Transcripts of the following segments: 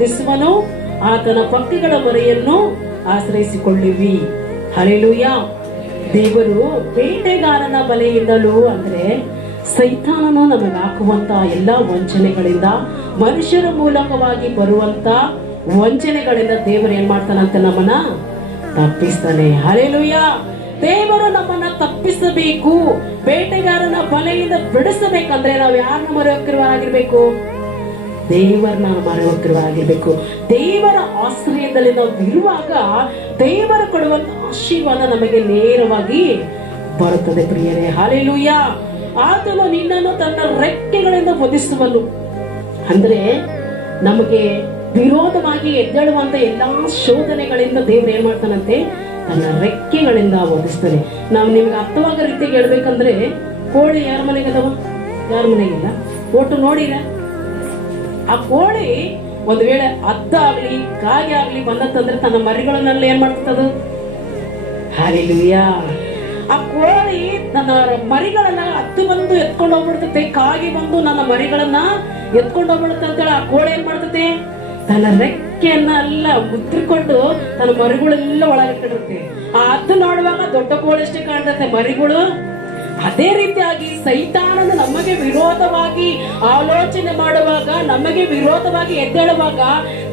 ಒದಿಸುವನು, ಆತನ ಪಕ್ಕೆಗಳ ಮೊರೆಯನ್ನು ಆಶ್ರಯಿಸಿಕೊಳ್ಳಿವಿ. ಹಲ್ಲೆಲೂಯ. ದೇವರು ಬೇಟೆಗಾರನ ಬಲೆಯಿಂದಲೂ ಅಂದ್ರೆ ಸೈತಾನನು ನಮಗೆ ಹಾಕುವಂತ ಎಲ್ಲಾ ವಂಚನೆಗಳಿಂದ, ಮನುಷ್ಯರ ಮೂಲಕವಾಗಿ ಬರುವಂತ ವಂಚನೆಗಳಿಂದ ದೇವರು ಏನ್ ಮಾಡ್ತಾನಂತೆ ನಮ್ಮನ್ನ ತಪ್ಪಿಸ್ತಾನೆ. ಹಲ್ಲೆಲೂಯ. ದೇವರು ನಮ್ಮನ್ನ ತಪ್ಪಿಸಬೇಕು, ಬೇಟೆಗಾರನ ಬಲೆಯಿಂದ ಬಿಡಿಸಬೇಕಂದ್ರೆ ನಾವು ಯಾರನ್ನ ಮೊರೆಹೊಕ್ಕಿರುವವರಾಗಿರ್ಬೇಕು? ದೇವರನ್ನ ಮೊರೆಹೊಕ್ಕಿರುವವರಾಗಿರ್ಬೇಕು. ದೇವರ ಆಶ್ರಯದಲ್ಲಿ ನಾವು ಇರುವಾಗ ದೇವರು ಕೊಡುವಂತ ಆಶೀರ್ವಾದ ನಮಗೆ ನೇರವಾಗಿ ಬರುತ್ತದೆ ಪ್ರಿಯರೇ. ಹಲ್ಲೆಲೂಯ. ಆತನು ನಿನ್ನನ್ನು ತನ್ನ ರೆಕ್ಕೆಗಳಿಂದ ಒದಿಸುವನು. ಅಂದ್ರೆ ನಮಗೆ ವಿರೋಧವಾಗಿ ಎದ್ದೇಳುವಂತ ಎಲ್ಲಾ ಶೋಧನೆಗಳಿಂದ ದೇವ್ರು ಏನ್ ಮಾಡ್ತಾನಂತೆ? ತನ್ನ ರೆಕ್ಕೆಗಳಿಂದ ಒದಿಸ್ತಾನೆ. ನಾವು ನಿಮ್ಗೆ ಅರ್ಥವಾಗೋ ರೀತಿಗೆ ಹೇಳ್ಬೇಕಂದ್ರೆ, ಕೋಳಿ ಯಾರ ಮನೆಗದವ? ಯಾರ ಮನೆಗಿಲ್ಲ? ಒಟ್ಟು ನೋಡಿರ ಆ ಕೋಳಿ ಒಂದು ವೇಳೆ ಹದ್ದಾಗ್ಲಿ ಕಾಗೆ ಆಗ್ಲಿ ಬಂದತ್ತಂದ್ರೆ ತನ್ನ ಮರಿಗಳನ್ನೆಲ್ಲ ಏನ್ ಮಾಡ್ತದ? ಹಲ್ಲೆಲೂಯ. ಆ ಕೋಳಿ ನನ್ನ ಮರಿಗಳನ್ನ ಹತ್ತು ಬಂದು ಎತ್ಕೊಂಡು ಹೋಗ್ಬಿಡ್ತತೆ, ಕಾಗೆ ಬಂದು ನನ್ನ ಮರಿಗಳನ್ನ ಎತ್ಕೊಂಡು ಹೋಗ್ಬಿಡುತ್ತೆ ಅಂತೇಳಿ ಆ ಕೋಳಿ ಏನ್ ಮಾಡ್ತತೆ? ತನ್ನ ರೆಕ್ಕೆಯನ್ನ ಎಲ್ಲ ಮುದ್ರಿಕೊಂಡು ತನ್ನ ಮರಿಗಳೆಲ್ಲ ಒಳಗಿಟ್ಟಿರುತ್ತೆ. ಆ ಹದ್ದು ನೋಡುವಾಗ ದೊಡ್ಡ ಕೋಳಿ ಅಷ್ಟೇ ಕಾಣ್ತತೆ, ಮರಿಗಳು ಅದೇ ರೀತಿಯಾಗಿ ಸೈತಾನನು ನಮಗೆ ವಿರೋಧವಾಗಿ ಆಲೋಚನೆ ಮಾಡುವಾಗ, ನಮಗೆ ವಿರೋಧವಾಗಿ ಎದ್ದೇಳುವಾಗ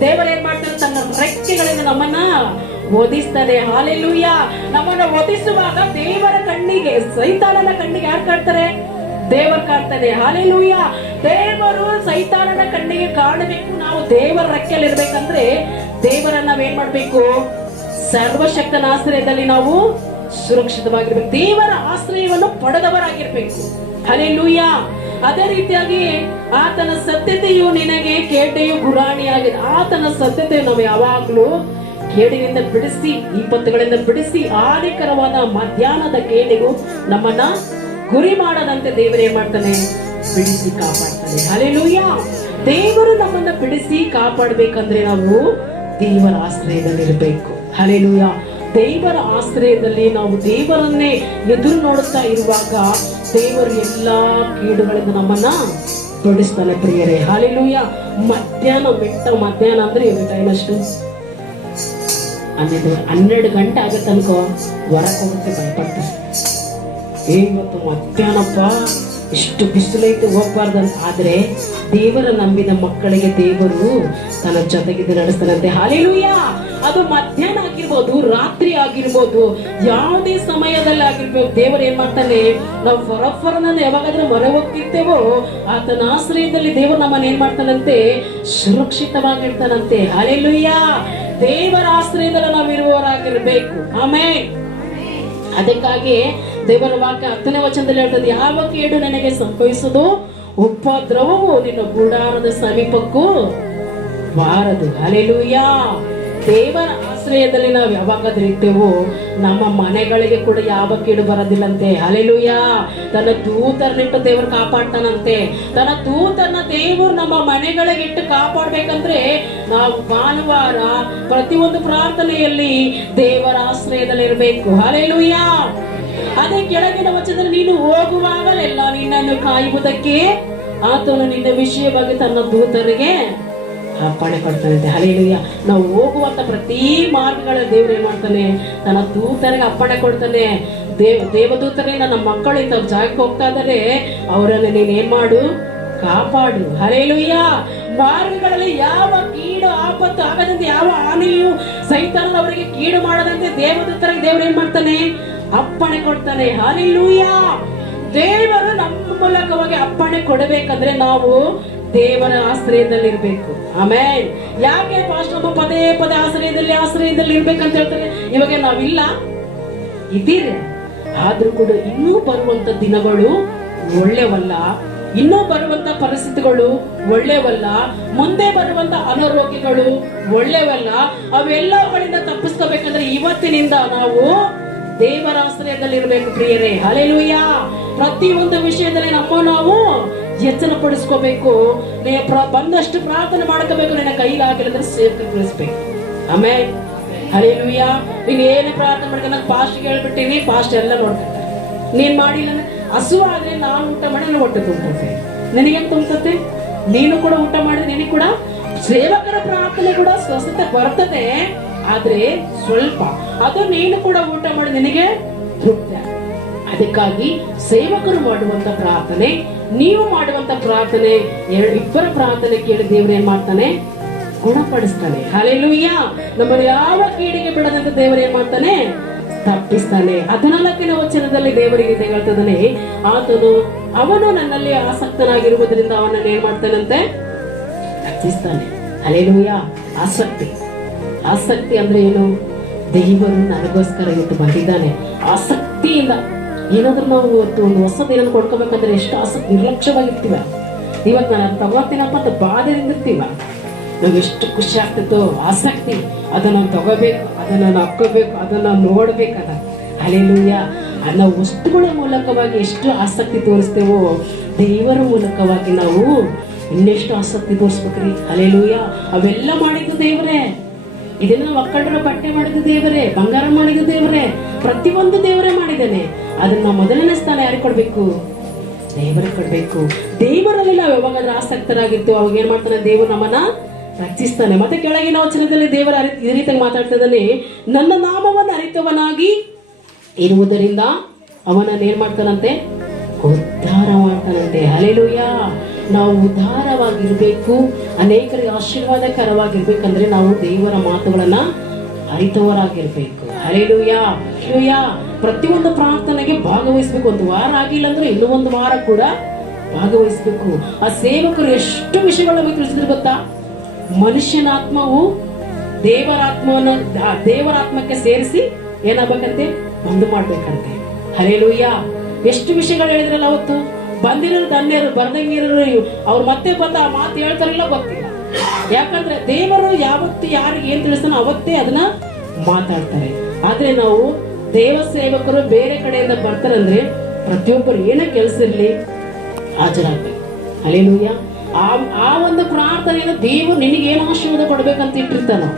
ದೇವರು ಏನ್ ಮಾಡ್ತಾರೆ? ತನ್ನ ರೆಕ್ಕೆಗಳಿಂದ ನಮ್ಮನ್ನ ಓದಿಸ್ತಾನೆ. ಹಾಲೆಲೂಯ. ನಮ್ಮನ್ನ ಓದಿಸುವಾಗ ದೇವರ ಕಣ್ಣಿಗೆ, ಸೈತಾನನ ಕಣ್ಣಿಗೆ ಯಾರು ಕಾಡ್ತಾರೆ? ದೇವರು ಕಾಡ್ತಾನೆ. ಹಾಲೆಲೂಯ. ದೇವರು ಸೈತಾನನ ಕಣ್ಣಿಗೆ ಕಾಣಬೇಕು. ನಾವು ದೇವರ ರೆಕ್ಕೆಯಲ್ಲಿ ಇರ್ಬೇಕಂದ್ರೆ ದೇವರನ್ನ ನಾವೇನ್ ಮಾಡ್ಬೇಕು? ಸರ್ವಶಕ್ತನ ಆಶ್ರಯದಲ್ಲಿ ನಾವು ಸುರಕ್ಷಿತವಾಗಿರ್ಬೇಕು. ದೇವರ ಆಶ್ರಯವನ್ನು ಪಡೆದವರಾಗಿರ್ಬೇಕು. ಹಲ್ಲೆಲೂಯ. ಅದೇ ರೀತಿಯಾಗಿ ಆತನ ಸತ್ಯತೆಯು ನಿನಗೆ ಕೇಟೆಯು ಗುರಾಣಿಯಾಗಿದೆ. ಆತನ ಸತ್ಯತೆಯು ನಾವು ಯಾವಾಗ್ಲೂ ಕೇಡಿನಿಂದ ಬಿಡಿಸಿ, ವಿಪತ್ತುಗಳಿಂದ ಬಿಡಿಸಿ, ಹಾನಿಕರವಾದ ಮಧ್ಯಾಹ್ನದ ಕೇಡಿಗೂ ನಮ್ಮನ್ನ ಗುರಿ ಮಾಡದಂತೆ ದೇವರು ಏನ್ ಮಾಡ್ತಾನೆ? ಬಿಡಿಸಿ ಕಾಪಾಡ್ತಾನೆ. ಹಲ್ಲೆಲೂಯ. ದೇವರು ನಮ್ಮನ್ನ ಬಿಡಿಸಿ ಕಾಪಾಡ್ಬೇಕಂದ್ರೆ ನಾವು ದೇವರ ಆಶ್ರಯದಲ್ಲಿ ಇರಬೇಕು. ಹಲ್ಲೆಲೂಯ. ದೇವರ ಆಶ್ರಯದಲ್ಲಿ ನಾವು ದೇವರನ್ನೇ ಎದುರು ನೋಡುತ್ತಾ ಇರುವಾಗ ದೇವರು ಎಲ್ಲಾ ಕೀಡುಗಳಿಂದ ನಮ್ಮನ್ನ ಬಿಡಿಸ್ತಾನೆ ಪ್ರಿಯರೇ. ಹಲ್ಲೆಲೂಯ. ಮಧ್ಯಾಹ್ನ ಅಂದ್ರೆ ಇವಾಗ ಟೈಮ್ ಅಷ್ಟು 12 ಗಂಟೆ ಆಗತ್ತೆ ಅನ್ಕೋ, ಹೊರಕ್ಕೆ ಹೋಗುತ್ತೆ ಭಯಪಡ್ತಾರೆ. ಇವತ್ತು ಮಧ್ಯಾಹ್ನಪ್ಪ ಇಷ್ಟು ಬಿಸಿಲೈತೆ ಹೋಗ್ಬಾರ್ದಂತ. ಆದ್ರೆ ದೇವರ ನಂಬಿದ ಮಕ್ಕಳಿಗೆ ದೇವರು ತನ್ನ ಜೊತೆಗಿದ್ದು ನಡೆಸ್ತಾನಂತೆ. ಹಲ್ಲೆಲೂಯ. ಅದು ಮಧ್ಯಾಹ್ನ ಆಗಿರ್ಬೋದು, ರಾತ್ರಿ ಆಗಿರ್ಬೋದು, ಯಾವುದೇ ಸಮಯದಲ್ಲಿ ಆಗಿರ್ಬೋದು, ದೇವರು ಏನ್ ಮಾಡ್ತಾನೆ? ನಾವು ಫರಫರನ ಯಾವಾಗಾದ್ರೂ ಮೊರೆ ಹೋಗ್ತಿರ್ತೇವೋ ಆತನ ಆಶ್ರಯದಲ್ಲಿ ದೇವರು ನಮ್ಮನ್ನ ಏನ್ ಮಾಡ್ತಾನಂತೆ? ಸುರಕ್ಷಿತವಾಗಿರ್ತಾನಂತೆ. ಹಲ್ಲೆಲೂಯ. ದೇವರ ಆಶ್ರಯದಲ್ಲಿ ನಾವು ಇರುವವರಾಗಿರ್ಬೇಕು. ಆಮೇಲೆ ಅದಕ್ಕಾಗಿ ದೇವರ ವಾಕ್ಯ 10ನೇ ವಚನದಲ್ಲಿ ಹೇಳ್ತದೆ, ಯಾವ ಕೇಡು ನನಗೆ ಸಂಭವಿಸುವುದು, ಉಪದ್ರವವು ನಿನ್ನ ಗುಡಾರದ ಸಮೀಪಕ್ಕೂ ಬಾರದು. ಹಲ್ಲೆಲೂಯ. ದೇವರ ಆಶ್ರಯದಲ್ಲಿ ನಾವು ಯಾವಾಗಾದ್ರೂ ಇರ್ತೇವೋ ನಮ್ಮ ಮನೆಗಳಿಗೆ ಕೂಡ ಯಾವ ಕೇಡು ಬರೋದಿಲ್ಲಂತೆ. ಹಲ್ಲೆಲೂಯ. ತನ್ನ ದೂತರನ್ನಿಟ್ಟು ದೇವರು ಕಾಪಾಡ್ತಾನಂತೆ. ತನ್ನ ದೂತರನ್ನ ದೇವರು ನಮ್ಮ ಮನೆಗಳಿಗೆ ಇಟ್ಟು ಕಾಪಾಡ್ಬೇಕಂದ್ರೆ ನಾವು ಭಾನುವಾರ ಪ್ರತಿಯೊಂದು ಪ್ರಾರ್ಥನೆಯಲ್ಲಿ ದೇವರ ಆಶ್ರಯದಲ್ಲಿ ಇರಬೇಕು. ಹಲ್ಲೆಲೂಯ. ಅದೇ ಕೆಳಗಿನ ವಚನದಲ್ಲಿ, ನೀನು ಹೋಗುವಾಗಲೆಲ್ಲ ನಿನ್ನನ್ನು ಕಾಯುವುದಕ್ಕೆ ಆತನು ನಿನ್ನ ವಿಷಯವಾಗಿ ತನ್ನ ದೂತರಿಗೆ ಅಪ್ಪಣೆ ಕೊಡ್ತಾನಂತೆ. ಹಲ್ಲೆಲೂಯ. ನಾವು ಹೋಗುವಂತ ಪ್ರತಿ ಮಾರ್ಗಗಳ ದೇವರು ಏನ್ ಮಾಡ್ತಾನೆ? ತನ್ನ ದೂತರಿಗೆ ಅಪ್ಪಣೆ ಕೊಡ್ತಾನೆ. ದೇವದೂತರಿಂದ ನಮ್ಮ ಮಕ್ಕಳು ಇಂಥ ಜಾಗಕ್ಕೆ ಹೋಗ್ತಾ ಇದ್ದಾರೆ, ಅವರನ್ನು ನೀನ್ ಏನ್ ಮಾಡು? ಕಾಪಾಡು. ಹಲ್ಲೆಲೂಯ. ಮಾರ್ಗಗಳಲ್ಲಿ ಯಾವ ಕೀಡು ಆಪತ್ತು ಆಗದಂತೆ, ಯಾವ ಹಾನಿಯು ಸೈತಾನ ಅವರಿಗೆ ಕೀಡು ಮಾಡದಂತೆ ದೇವದೂತರಿಗೆ ದೇವರು ಏನ್ ಮಾಡ್ತಾನೆ? ಅಪ್ಪಣೆ ಕೊಡ್ತಾನೆ. ಹಲ್ಲೆಲೂಯ. ದೇವರು ನಮ್ಮ ಮೂಲಕವಾಗಿ ಅಪ್ಪಣೆ ಕೊಡಬೇಕಂದ್ರೆ ನಾವು ದೇವರ ಆಶ್ರಯದಲ್ಲಿ ಇರ್ಬೇಕು. ಆಮೇಲೆ ಯಾಕೆ ಪಾಸ್ಟರ್ ಪದೇ ಪದೇ ಆಶ್ರಯದಲ್ಲಿ ಇರ್ಬೇಕಂತ ಹೇಳ್ತಾರೆ? ಇವಾಗ ನಾವಿಲ್ಲ ಇದ್ದೀರಿ, ಆದ್ರೂ ಕೂಡ ಇನ್ನೂ ಬರುವಂತ ದಿನಗಳು ಒಳ್ಳೆವಲ್ಲ, ಇನ್ನೂ ಬರುವಂತ ಪರಿಸ್ಥಿತಿಗಳು ಒಳ್ಳೆವಲ್ಲ, ಮುಂದೆ ಬರುವಂತ ಅನಾರೋಗ್ಯಗಳು ಒಳ್ಳೆವಲ್ಲ. ಅವೆಲ್ಲಗಳಿಂದ ತಪ್ಪಿಸ್ಕೋಬೇಕಂದ್ರೆ ಇವತ್ತಿನಿಂದ ನಾವು ದೇವರ ಆಶ್ರಯದಲ್ಲಿ ಇರಬೇಕು ಪ್ರಿಯರೇ. ಹಲ್ಲೆಲೂಯ. ಪ್ರತಿಯೊಂದು ವಿಷಯದಲ್ಲಿ ನಾವು ಎಚ್ಚರ ಪಡಿಸ್ಕೋಬೇಕು. ಬಂದಷ್ಟು ಪ್ರಾರ್ಥನೆ ಮಾಡ್ಕೋಬೇಕು. ನಿನ್ನ ಕೈಲಾಗಿಲ್ಲ ಅಂದ್ರೆ ಸೇಫ್ಟಿ ತಿಳಿಸ್ಬೇಕು. ಆಮೇಲೆ ಹಲ್ಲೆಲೂಯ. ನೀನ್ ಏನು ಪ್ರಾರ್ಥನೆ ಮಾಡ್ಕೊಂಡು ನಾನು ಪಾಸ್ಟ್ಗೆ ಹೇಳ್ಬಿಟ್ಟಿನಿ, ಪಾಸ್ಟ್ ಎಲ್ಲ ನೋಡ್ಕೊಂತಾರೆ. ನೀನ್ ಮಾಡಿಲ್ಲ ಹಸುವಾದ್ರೆ ನಾನು ಊಟ ಮಾಡಿ ನಾನು ಹೊಟ್ಟೆ ತುಂಬ್ಕೊಳ್ತೇನೆ. ನಿನಗೇನು ತುಂಬ್ತತೆ? ನೀನು ಕೂಡ ಊಟ ಮಾಡಿದ್ರೆ ನಿನಗೆ ಕೂಡ ಸೇವಕರ ಪ್ರಾರ್ಥನೆ ಕೂಡ ಸ್ವಸ್ಥತೆ ಬರ್ತದೆ, ಆದ್ರೆ ಸ್ವಲ್ಪ. ಅದು ನೀನು ಕೂಡ ಊಟ ಮಾಡಿ ನಿನಗೆ ತೃಪ್ತಿ. ಅದಕ್ಕಾಗಿ ಸೇವಕರು ಮಾಡುವಂತ ಪ್ರಾರ್ಥನೆ, ನೀವು ಮಾಡುವಂತ ಪ್ರಾರ್ಥನೆ, ಇಬ್ಬರ ಪ್ರಾರ್ಥನೆ ಕೇಳಿ ದೇವರು ಏನ್ ಮಾಡ್ತಾನೆ? ಗುಣಪಡಿಸ್ತಾನೆ. ಹಲ್ಲೆಲೂಯಾ. ನಮ್ಮನ್ನು ಯಾವ ಕೀಡಿಗೆ ಬಿಡದಂತ ದೇವರು ಏನ್ ಮಾಡ್ತಾನೆ? ತಪ್ಪಿಸ್ತಾನೆ. 14ನೇ ವಚನದಲ್ಲಿ ದೇವರಿಗೆ ಹೇಳ್ತದಾನೆ, ಅವನು ನನ್ನಲ್ಲಿ ಆಸಕ್ತನಾಗಿರುವುದರಿಂದ ಅವನನ್ನು ಏನ್ ಮಾಡ್ತಾನಂತೆ? ರಕ್ಷಿಸ್ತಾನೆ. ಹಲ್ಲೆಲೂಯಾ. ಆಸಕ್ತಿ ಅಂದ್ರೆ ಏನು? ದೇವರು ನನಗೋಸ್ಕರ ಇವತ್ತು ಬಂದಿದ್ದಾನೆ. ಆಸಕ್ತಿಯಿಂದ ಏನಾದ್ರೂ ನಾವು ಇವತ್ತು ಒಂದು ಹೊಸದು ಏನಾದ್ರು ಕೊಡ್ಕೋಬೇಕಂದ್ರೆ ಎಷ್ಟು ಆಸಕ್ತಿ ನಿರ್ಲಕ್ಷ್ಯವಾಗಿರ್ತೀವ. ಇವತ್ತು ನಾನು ತಗೋತೀನಪ್ಪ ಅಂತ ಬಾಧೆಯಿಂದ ಇರ್ತೀವ. ನಮ್ಗೆ ಎಷ್ಟು ಖುಷಿ ಆಗ್ತಿತ್ತು. ಆಸಕ್ತಿ, ಅದನ್ನ ತಗೋಬೇಕು, ಅದನ್ನ ಹಾಕೋಬೇಕು, ಅದನ್ನ ನೋಡ್ಬೇಕದ. ಹಲ್ಲೆಲೂಯಾ. ನಾವು ವಸ್ತುಗಳ ಮೂಲಕವಾಗಿ ಎಷ್ಟು ಆಸಕ್ತಿ ತೋರಿಸ್ತೇವೋ, ದೇವರ ಮೂಲಕವಾಗಿ ನಾವು ಇನ್ನೆಷ್ಟು ಆಸಕ್ತಿ ತೋರಿಸ್ಬೇಕ್ರಿ. ಹಲ್ಲೆಲೂಯಾ. ಅವೆಲ್ಲ ಮಾಡಿದ್ದು ದೇವರೇ. ಇದನ್ನ ಮಕ್ಕಳರ ಬಟ್ಟೆ ಮಾಡಿದ ದೇವರೇ, ಬಂಗಾರ ಮಾಡಿದ ದೇವರೇ, ಪ್ರತಿಯೊಂದು ದೇವರೇ ಮಾಡಿದ್ದಾನೆ. ಅದನ್ನ ಮೊದಲನೇ ಸ್ಥಾನ ಯಾರಿಗೆ ಕೊಡ್ಬೇಕು? ದೇವರಿಗೆ ಕೊಡ್ಬೇಕು. ದೇವರಲ್ಲಿ ನಾವು ಯಾವಾಗಾದ್ರೂ ಆಸಕ್ತರಾಗಿರ್ತೀವಿ, ಅವಾಗ ಏನ್ ಮಾಡ್ತಾನೆ? ದೇವರು ನಮ್ಮನ್ನ ರಕ್ಷಿಸ್ತಾನೆ. ಮತ್ತೆ ಕೆಳಗಿನ ವಚನದಲ್ಲಿ ದೇವರ ಈ ರೀತಿಯಾಗಿ ಮಾತಾಡ್ತಿದ್ದಾನೆ, ನನ್ನ ನಾಮವನ್ನು ಅರಿತವನಾಗಿ ಇರುವುದರಿಂದ ಅವನನ್ನು ಏನ್ ಮಾಡ್ತಾನಂತೆ? ಉದ್ಧಾರ ಮಾಡ್ತಾನಂತೆ. ಹಲ್ಲೆಲೂಯಾ. ನಾವು ಉದ್ಧಾರವಾಗಿರ್ಬೇಕು, ಅನೇಕರಿಗೆ ಆಶೀರ್ವಾದಕರವಾಗಿರ್ಬೇಕಂದ್ರೆ ನಾವು ದೇವರ ಮಾತುಗಳನ್ನ ಅರಿತವರಾಗಿರ್ಬೇಕು. ಹಲ್ಲೆಲೂಯಾ. ಹಲ್ಲೆಲೂಯಾ. ಪ್ರತಿಯೊಂದು ಪ್ರಾರ್ಥನೆಗೆ ಭಾಗವಹಿಸ್ಬೇಕು. ಒಂದು ವಾರ ಆಗಿಲ್ಲ ಅಂದ್ರೆ ಇನ್ನೂ ಒಂದು ವಾರ ಕೂಡ ಭಾಗವಹಿಸ್ಬೇಕು. ಆ ಸೇವಕರು ಎಷ್ಟು ವಿಷಯಗಳನ್ನ ತಿಳಿಸಿದ್ರು ಗೊತ್ತಾ? ಮನುಷ್ಯನ ಆತ್ಮವು ದೇವರಾತ್ಮಕ್ಕೆ ಸೇರಿಸಿ ಏನಾಗಬೇಕಂತೆ? ಒಂದು ಮಾಡ್ಬೇಕಂತೆ. ಹಲ್ಲೆಲೂಯಾ. ಎಷ್ಟು ವಿಷಯಗಳು ಹೇಳಿದ್ರಲ್ಲ ಅವತ್ತು. ಬಂದಿರೋರು ಧನ್ಯರು, ಬರ್ದಂಗಿರೋರು ಅವ್ರು ಮತ್ತೆ ಬಂದ ಆ ಮಾತು ಹೇಳ್ತಾರಿಲ್ಲ ಗೊತ್ತಿಲ್ಲ. ಯಾಕಂದ್ರೆ ದೇವರು ಯಾವತ್ತು ಯಾರಿಗೆ ಏನ್ ತಿಳಿಸ್ತಾನೋ ಅವತ್ತೇ ಅದನ್ನ ಮಾತಾಡ್ತಾರೆ. ಆದ್ರೆ ನಾವು ದೇವ ಸೇವಕರು ಬೇರೆ ಕಡೆಯಿಂದ ಬರ್ತಾರಂದ್ರೆ ಪ್ರತಿಯೊಬ್ಬರು ಏನೇ ಕೆಲಸ ಇರ್ಲಿ ಹಾಜರಾಗ್ಬೇಕು. ಹಲ್ಲೆಲೂಯಾ. ಆ ಒಂದು ಪ್ರಾರ್ಥನೆಯನ್ನು ದೇವರು ನಿನಗೇನು ಆಶೀರ್ವಾದ ಕೊಡ್ಬೇಕಂತ ಇಟ್ಟಿರ್ತಾನೋ,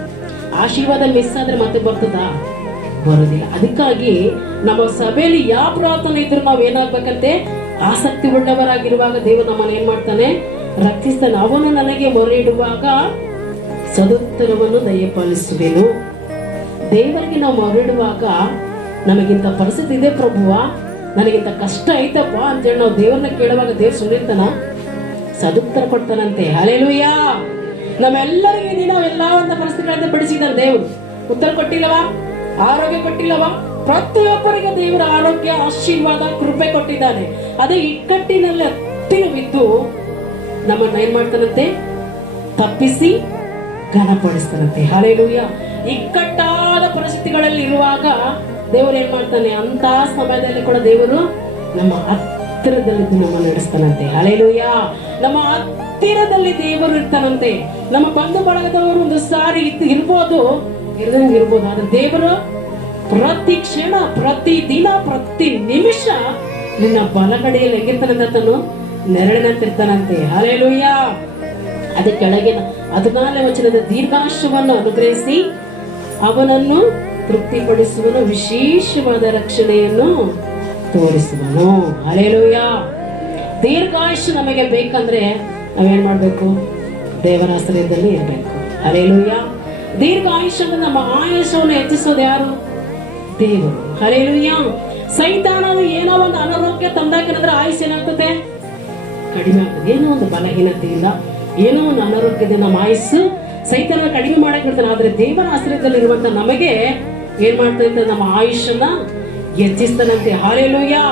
ಆಶೀರ್ವಾದ ಮಿಸ್ ಆದ್ರೆ ಮತ್ತೆ ಬರ್ತದಾ? ಬರೋದಿಲ್ಲ. ಅದಕ್ಕಾಗಿ ನಮ್ಮ ಸಭೆಯಲ್ಲಿ ಯಾವ ಪ್ರಾರ್ಥನೆ ಇದ್ರು ನಾವ್ ಏನಾಗ್ಬೇಕಂತೆ? ಆಸಕ್ತಿ ಉಳ್ಳವರಾಗಿರುವಾಗ ದೇವರು ನಮ್ಮನ್ನ ಏನ್ ಮಾಡ್ತಾನೆ? ರಕ್ಷಿಸ್ತಾನೆ. ಅವನು ನನಗೆ ಮೊರೆ ಇಡುವಾಗ ಸದುತ್ತರವನ್ನು ದಯಪಾಲಿಸುವೆನು. ದೇವರಿಗೆ ನಾವು ಮೊರೆ ಇಡುವಾಗ ನಮಗಿಂತ ಪರಿಸ್ಥಿತಿ ಇದೆ ಪ್ರಭುವ, ನನಗಿಂತ ಕಷ್ಟ ಐತಪ್ಪ ಅಂತೇಳಿ ನಾವು ದೇವರನ್ನ ಕೇಳುವಾಗ ದೇವ್ರು ಸುಳ್ಳಿರ್ತಾನ? ಸದುತ್ತರ ಕೊಡ್ತಾನಂತೆ. ಹಲ್ಲೆಲೂಯಾ. ನಮ್ಮೆಲ್ಲರಿಗೂ ದಿನ ಎಲ್ಲಾ ಒಂದು ಪರಿಸ್ಥಿತಿಗಳಿಂದ ಬಿಡಿಸಿದಾನೆ ದೇವರು. ಉತ್ತರ ಕೊಟ್ಟಿಲ್ಲವಾ? ಆರೋಗ್ಯ ಕೊಟ್ಟಿಲ್ಲವಾ? ಪ್ರತಿಯೊಬ್ಬರಿಗೆ ದೇವರ ಆರೋಗ್ಯ, ಆಶೀರ್ವಾದ, ಕೃಪೆ ಕೊಟ್ಟಿದ್ದಾನೆ. ಅದೇ ಇಕ್ಕಟ್ಟಿನಲ್ಲಿ ಹತ್ತಿರ ಬಿದ್ದು ನಮ್ಮನ್ನ ಏನ್ ಮಾಡ್ತಾನಂತೆ? ತಪ್ಪಿಸಿ ಘನಪಡಿಸ್ತಾನಂತೆ. ಹಲ್ಲೆಲೂಯಾ. ಇಕ್ಕಟ್ಟಾದ ಪರಿಸ್ಥಿತಿಗಳಲ್ಲಿ ಇರುವಾಗ ದೇವರು ಏನ್ ಮಾಡ್ತಾನೆ? ಅಂತ ಸಮಯದಲ್ಲಿ ಕೂಡ ದೇವರು ನಮ್ಮ ಹತ್ತಿರದಲ್ಲಿ ನಮ್ಮ ನಡೆಸ್ತಾನಂತೆ. ಹಲ್ಲೆಲೂಯಾ. ನಮ್ಮ ಹತ್ತಿರದಲ್ಲಿ ದೇವರು ಇರ್ತಾನಂತೆ. ನಮ್ಮ ಬಂಧು ಬಳಗದವರು ಒಂದು ಸಾರಿ ಇರ್ಬೋದು, ಇರ್ಬೋದು. ಆದ್ರೆ ದೇವರು ಪ್ರತಿ ಕ್ಷಣ, ಪ್ರತಿ ದಿನ, ಪ್ರತಿ ನಿಮಿಷ ನಿನ್ನ ಬಲಗಡೆಯಲ್ಲಿ ಹೆಂಗಿರ್ತಾನಂತ ತನ್ನ ನೆರಳಿನಂತಿರ್ತಾನಂತೆ. ಹಲ್ಲೆಲೂಯಾ. ಅದ ಕೆಳಗಿನ 14ನೇ ವಚನದ ದೀರ್ಘಾಯುಷ್ಯವನ್ನು ಅನುಗ್ರಹಿಸಿ ಅವನನ್ನು ತೃಪ್ತಿಪಡಿಸುವನು, ವಿಶೇಷವಾದ ರಕ್ಷಣೆಯನ್ನು ತೋರಿಸುವನು. ಹಲ್ಲೆಲೂಯಾ. ದೀರ್ಘಾಯುಷ್ಯ ನಮಗೆ ಬೇಕಂದ್ರೆ ನಾವೇನ್ ಮಾಡ್ಬೇಕು? ದೇವರ ಆಶ್ರಯದಲ್ಲಿ ಇರ್ಬೇಕು. ಹಲ್ಲೆಲೂಯಾ. ದೀರ್ಘಾಯುಷ್ಯ ಅಂದ್ರೆ ನಮ್ಮ ಆಯುಷ್ಯವನ್ನು ಹೆಚ್ಚಿಸೋದು ಯಾರು? ದೇವರು. ಹಲ್ಲೆಲೂಯಾ. ಸೈತಾನನು ಏನೋ ಒಂದು ಅನಾರೋಗ್ಯ ತಂದಾಕಿದ್ರೆ ಆಯುಷ್ಯ ಏನಾಗ್ತದೆ? ಕಡಿಮೆ ಆಗ್ತದೆ. ಏನೋ ಒಂದು ಬಲಹೀನತೆಯಿಂದ, ಏನೋ ಒಂದು ಅನಾರೋಗ್ಯದಿಂದ ನಮ್ಮ ಆಯುಸ್ಸು ಸೈತಾನ ಕಡಿಮೆ ಮಾಡಕ್ ಬಿಡ್ತಾನೆ. ಆದ್ರೆ ದೇವರ ಆಶ್ರಯದಲ್ಲಿ ಇರುವಂತ ನಮಗೆ ಏನ್ ಮಾಡ್ತಾನೆ? ನಮ್ಮ ಆಯುಷ್ಯನ್ನ ಹೆಚ್ಚಿಸ್ತಾನಂತೆ. ಹಲ್ಲೆಲೂಯಾ.